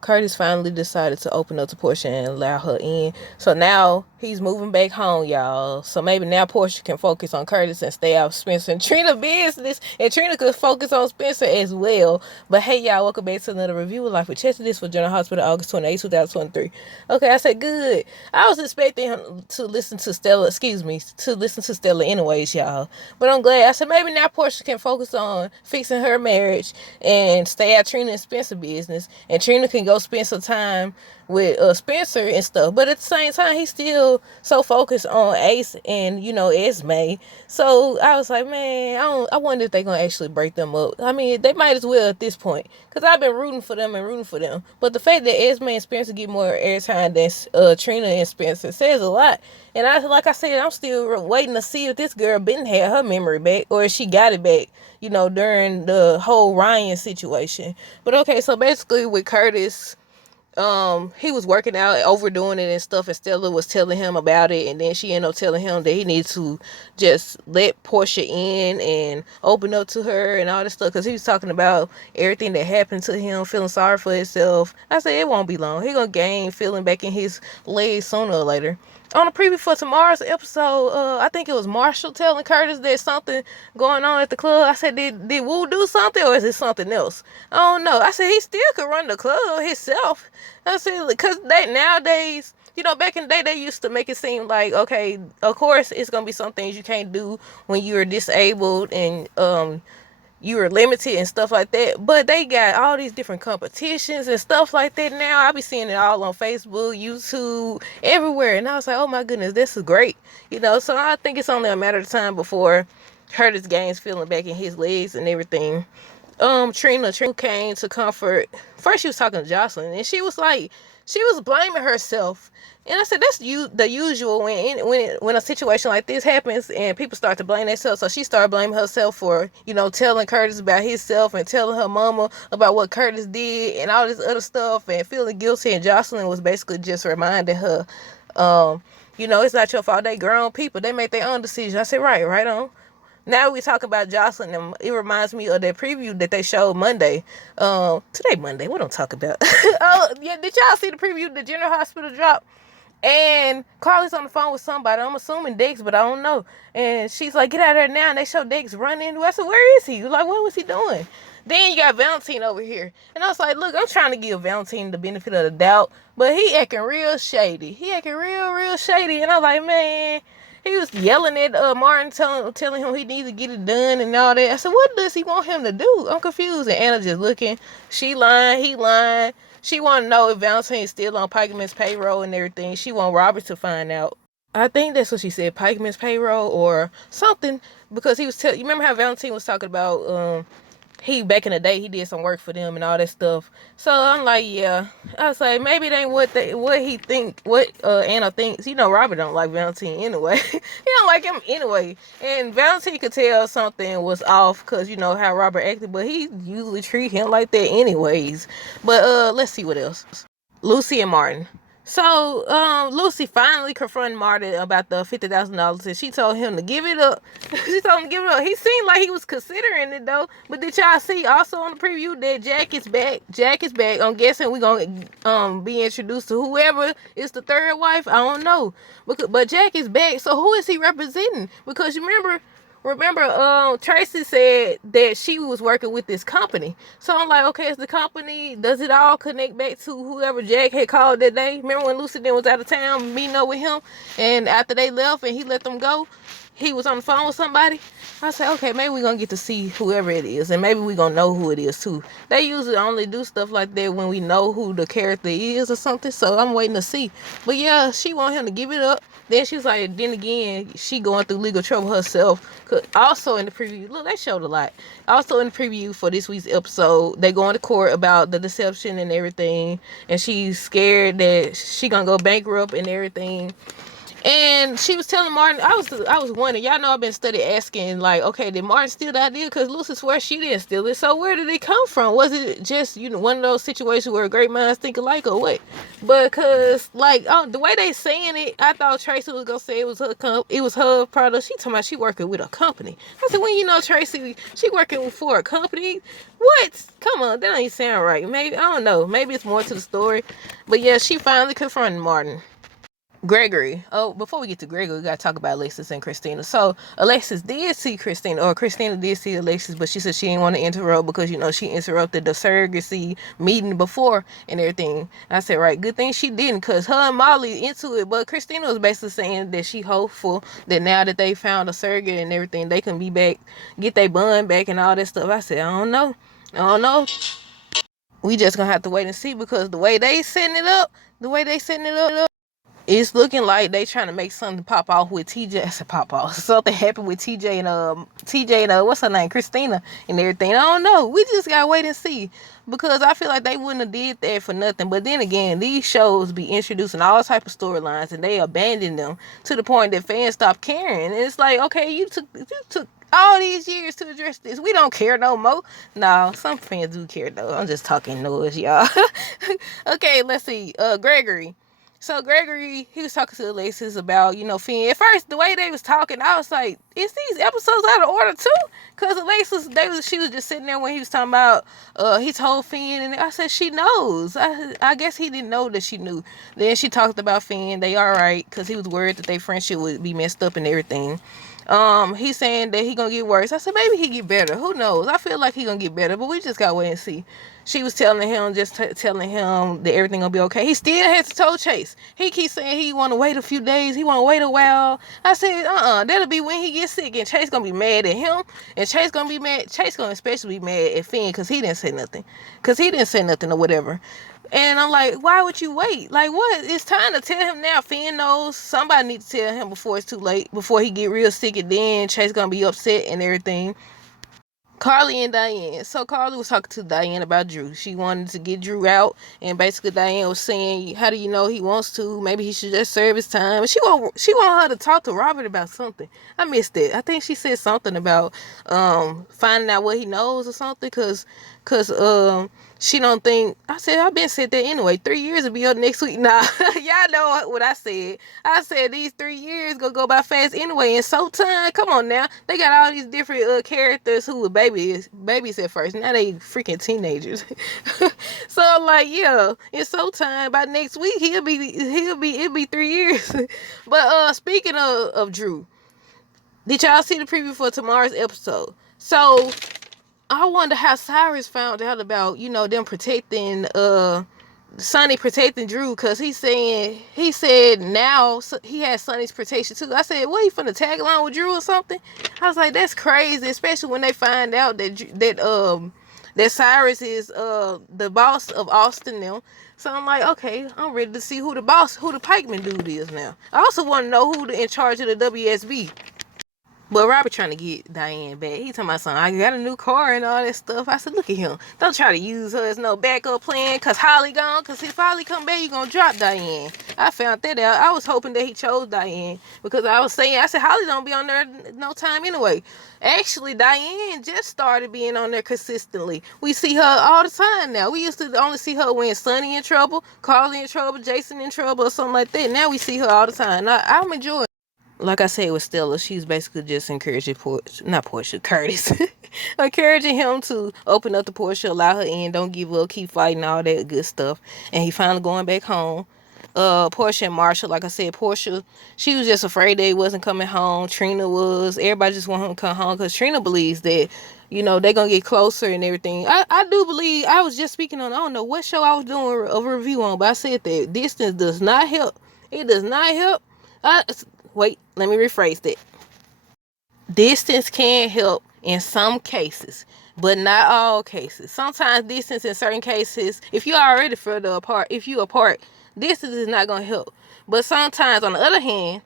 Curtis finally decided to open up to Portia and allow her in. So now he's moving back home, y'all. So maybe now Portia can focus on Curtis and stay out of Spencer and Trina business. And Trina could focus on Spencer as well. But hey, y'all, welcome back to another review of Life with Chester. This for General Hospital, August 28, 2023. Okay, I said good. I was expecting him to listen to Stella anyways, y'all. But I'm glad. I said maybe now Portia can focus on fixing her marriage and stay out Trina and Spencer business. And Trina can go spend some time with Spencer and stuff. But at the same time, he's still so focused on Ace and, Esme. So I was like, man, I wonder if they're going to actually break them up. I mean, they might as well at this point. Because I've been rooting for them and rooting for them. But the fact that Esme and Spencer get more airtime than Trina and Spencer says a lot. And like I said, I'm still waiting to see if this girl been had her memory back or if she got it back, during the whole Ryan situation. But okay, so basically with Curtis, he was working out, overdoing it and stuff, and Stella was telling him about it, and then she ended up telling him that he needs to just let Portia in and open up to her and all this stuff, because he was talking about everything that happened to him, feeling sorry for himself. I said it won't be long. He gonna gain feeling back in his legs sooner or later. On the preview for tomorrow's episode, I think it was Marshall telling Curtis there's something going on at the club. I said, did Wu do something or is it something else? I don't know. I said he still could run the club himself. I said, because nowadays, back in the day, they used to make it seem like, okay, of course, it's going to be some things you can't do when you're disabled and you are limited and stuff like that. But they got all these different competitions and stuff like that now. I be seeing it all on Facebook, YouTube, everywhere. And I was like, oh my goodness, this is great. So I think it's only a matter of time before Curtis gains feeling back in his legs and everything. Trina came to comfort. First she was talking to Jocelyn and she was like, she was blaming herself. And I said, that's the usual when a situation like this happens and people start to blame themselves. So she started blaming herself for, telling Curtis about himself and telling her mama about what Curtis did and all this other stuff and feeling guilty. And Jocelyn was basically just reminding her, it's not your fault. They grown people. They make their own decisions. I said, right on. Now we talk about Jocelyn, and it reminds me of that preview that they showed Monday. Today Monday, what I'm talking about? Oh yeah, did y'all see the preview the General Hospital dropped? And Carly's on the phone with somebody. I'm assuming Dex, but I don't know. And she's like, get out of there now. And they show Dex running. I said, where is he? Like, what was he doing? Then you got Valentine over here. And I was like, look, I'm trying to give Valentine the benefit of the doubt. But he acting real shady. Real shady. And I was like, man, he was yelling at Martin, telling him he needs to get it done and all that. I said, what does he want him to do? I'm confused. And Anna just looking. She lying. He lying. She want to know if Valentine's still on Pikeman's payroll and everything. She want Robert to find out. I think that's what she said, Pikeman's payroll or something, because he was you remember how Valentine was talking about he back in the day he did some work for them and all that stuff. So I'm like, yeah. I was like, maybe it ain't what Anna thinks. Robert don't like Valentine anyway. He don't like him anyway. And Valentine could tell something was off because how Robert acted, but he usually treat him like that anyways. But let's see what else. Lucy and Martin. So, Lucy finally confronted Martin about the $50,000 and she told him to give it up. She told him to give it up. He seemed like he was considering it though. But did y'all see also on the preview that Jack is back? Jack is back. I'm guessing we're going to be introduced to whoever is the third wife. I don't know. But Jack is back. So who is he representing? Because you remember Tracy said that she was working with this company. So I'm like, okay, it's the company. Does it all connect back to whoever Jack had called that day? Remember when Lucy then was out of town meeting up with him, and after they left and he let them go, he was on the phone with somebody? I said, okay, maybe we're going to get to see whoever it is, and maybe we're going to know who it is too. They usually only do stuff like that when we know who the character is or something, so I'm waiting to see. But yeah, she want him to give it up. Then she's like, then again, she going through legal trouble herself. Also in the preview, look, they showed a lot. Also in the preview for this week's episode, they going to court about the deception and everything, and she's scared that she gonna go bankrupt and everything. And she was telling Martin, I was wondering, y'all know I've been asking, like, okay, did Martin steal the idea? Because Lucy swears she didn't steal it. So where did it come from? Was it just, one of those situations where great minds think alike or what? Because, like, the way they saying it, I thought Tracy was going to say it was her product. She talking about she working with a company. I said, when you know Tracy, she working for a company? What? Come on, that ain't sound right. Maybe, I don't know. Maybe it's more to the story. But yeah, she finally confronted Martin. Gregory. Oh, before we get to Gregory, we gotta talk about Alexis and Christina. So Alexis did see Christina, or Christina did see Alexis, but she said she didn't want to interrupt because she interrupted the surrogacy meeting before and everything. I said, right, good thing she didn't, because her and Molly into it. But Christina was basically saying that she hopeful that now that they found a surrogate and everything, they can be back, get their bond back and all that stuff. I said, I don't know. We just gonna have to wait and see, because the way they setting it up, it's looking like they trying to make something pop off with TJ. I said pop off. Something happened with TJ and what's her name, Christina, and everything. I don't know. We just gotta wait and see, because I feel like they wouldn't have did that for nothing. But then again, these shows be introducing all type of storylines, and they abandon them to the point that fans stop caring. And it's like, okay, you took all these years to address this. We don't care no more. No, some fans do care though. I'm just talking noise, y'all. Okay, let's see. Gregory. So Gregory, he was talking to Alexis about, Finn. At first, the way they was talking, I was like, is these episodes out of order too? Because Alexis, she was just sitting there when he was talking about, he told Finn, and I said, she knows. I guess he didn't know that she knew. Then she talked about Finn. They all right, because he was worried that their friendship would be messed up and everything. He's saying that he gonna get worse. I said, maybe he get better. Who knows? I feel like he gonna get better, but we just gotta wait and see. She was telling him that everything gonna be okay. He still has to tell Chase. He keeps saying he want to wait a few days. He want to wait a while. I said, that'll be when he gets sick, and Chase gonna be mad at him, and Chase gonna be mad. Chase gonna especially be mad at Finn because he didn't say nothing, or whatever. And I'm like, why would you wait? Like, what? It's time to tell him now. Finn knows. Somebody needs to tell him before it's too late, before he get real sick, and then Chase gonna be upset and everything. Carly and Diane. So Carly was talking to Diane about Drew. She wanted to get Drew out, and basically Diane was saying, "How do you know he wants to? Maybe he should just serve his time." And she want her to talk to Robert about something. I missed it. I think she said something about finding out what he knows or something, cause she don't think. I said, I've been said that anyway. 3 years will be up next week. Nah, y'all know what I said. I said these 3 years gonna go by fast anyway. And so time, come on now. They got all these different characters who were babies at first. Now they freaking teenagers. So I'm like, yeah, it's so time. By next week it'll be 3 years. But speaking of Drew, did y'all see the preview for tomorrow's episode? So I wonder how Cyrus found out about, them protecting, Sonny protecting Drew, because he said now he has Sonny's protection too. I said, what, he finna tag along with Drew or something? I was like, that's crazy, especially when they find out that Cyrus is the boss of Austin now. So I'm like, okay, I'm ready to see who the pikeman dude is now. I also want to know who in charge of the WSB. But Robert trying to get Diane back. He talking about something. I got a new car and all that stuff. I said, look at him. Don't try to use her as no backup plan, because Holly gone. Because if Holly come back, you going to drop Diane. I found that out. I was hoping that he chose Diane, because I said, Holly don't be on there no time anyway. Actually, Diane just started being on there consistently. We see her all the time now. We used to only see her when Sonny in trouble, Carly in trouble, Jason in trouble, or something like that. Now we see her all the time. I'm enjoying it. Like I said with Stella, she's basically just encouraging Curtis. Encouraging him to open up to Portia, allow her in, don't give up, keep fighting, all that good stuff. And he finally going back home. Portia and Marsha, like I said, Portia, she was just afraid that he wasn't coming home. Trina was. Everybody just want him to come home, because Trina believes that, they're going to get closer and everything. I do believe, I was just speaking on, I don't know what show I was doing a review on, but I said that distance does not help. It does not help. Wait, let me rephrase that. Distance can help in some cases, but not all cases. Sometimes distance in certain cases, if you're already further apart, distance is not going to help. But sometimes, on the other hand,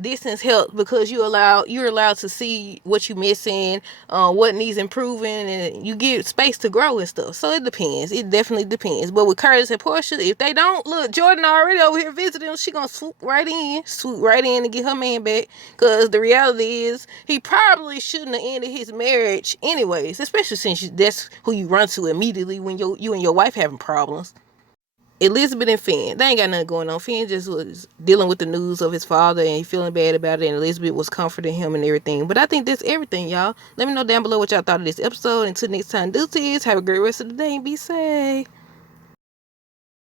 distance helps because you're allowed to see what you're missing, what needs improving, and you get space to grow and stuff. So it depends. It definitely depends. But with Curtis and Portia, if they don't, look, Jordan already over here visiting them. She gonna swoop right in and get her man back. Cause the reality is he probably shouldn't have ended his marriage anyways, especially since that's who you run to immediately when you and your wife having problems. Elizabeth and Finn, they ain't got nothing going on. Finn just was dealing with the news of his father and he feeling bad about it, and Elizabeth was comforting him and everything. But I think that's everything, y'all. Let me know down below what y'all thought of this episode. Until next time, deuces. Have a great rest of the day and be safe.